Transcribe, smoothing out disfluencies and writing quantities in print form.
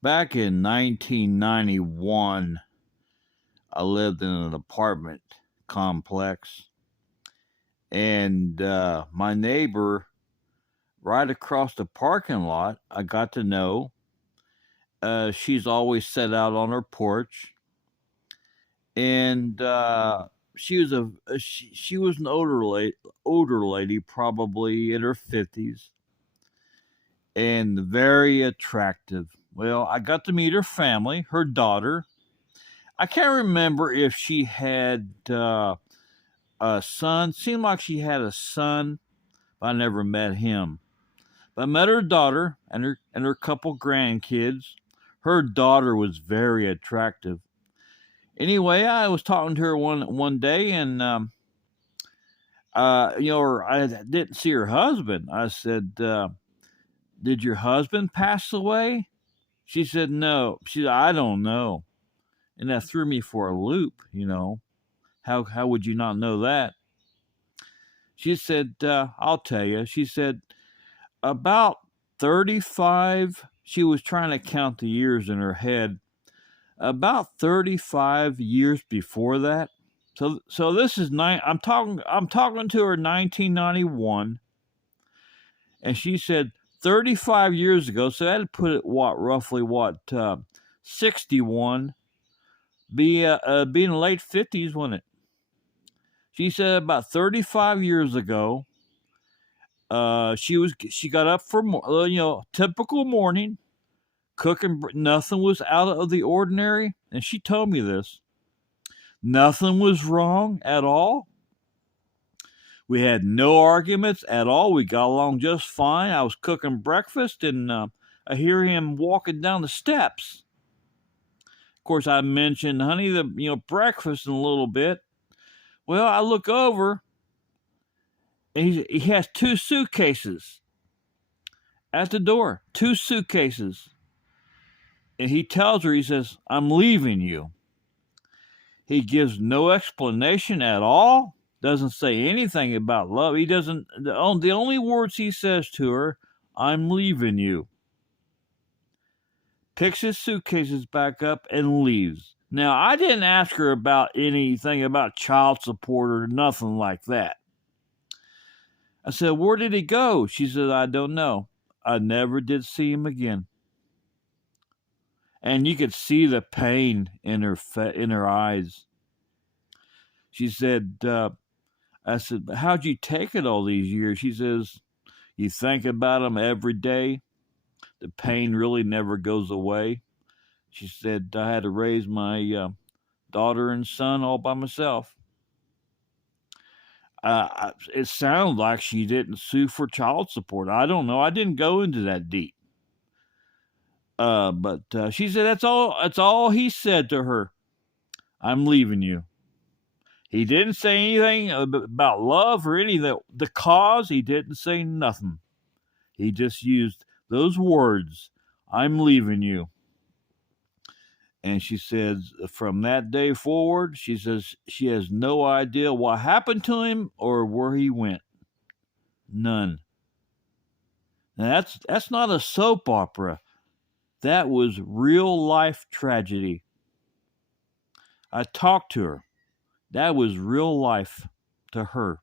Back in 1991, I lived in an apartment complex, and my neighbor right across the parking lot, I got to know. She's always sat out on her porch, and she was an older lady, probably in her 50s, and very attractive. Well, I got to meet her family, her daughter. I can't remember if she had a son. Seemed like she had a son, but I never met him. But I met her daughter and her couple grandkids. Her daughter was very attractive. Anyway, I was talking to her one day, and I didn't see her husband. I said, "Did your husband pass away?" She said, "No." She said, "I don't know," and that threw me for a loop. How would you not know that? She said, "I'll tell you." She said, about 35. She was trying to count the years in her head. About 35 years before that. So this is I'm talking to her 1991, and she said 35 years ago. So that'd put it roughly 61, be in the late 50s, wouldn't it? She said about 35 years ago, she got up for typical morning, cooking. Nothing was out of the ordinary, and she told me this. Nothing was wrong at all. We had no arguments at all. We got along just fine. I was cooking breakfast, and I hear him walking down the steps. Of course, I mentioned, honey, the breakfast in a little bit. Well, I look over, and he has two suitcases at the door. Two suitcases. And he tells her, he says, "I'm leaving you." He gives no explanation at all. Doesn't say anything about love. He doesn't. The only words he says to her, "I'm leaving you." Picks his suitcases back up and leaves. Now, I didn't ask her about anything about child support or nothing like that. I said, "Where did he go?" She said, "I don't know. I never did see him again." And you could see the pain in her eyes. She said, I said, "But how'd you take it all these years?" She says, "You think about him every day. The pain really never goes away." She said, "I had to raise my daughter and son all by myself." It sounded like she didn't sue for child support. I don't know. I didn't go into that deep. But she said that's all. That's all he said to her. "I'm leaving you." He didn't say anything about love or anything. The cause, he didn't say nothing. He just used those words, "I'm leaving you." And she says from that day forward, she says she has no idea what happened to him or where he went. None. Now that's not a soap opera. That was real life tragedy. I talked to her. That was real life to her.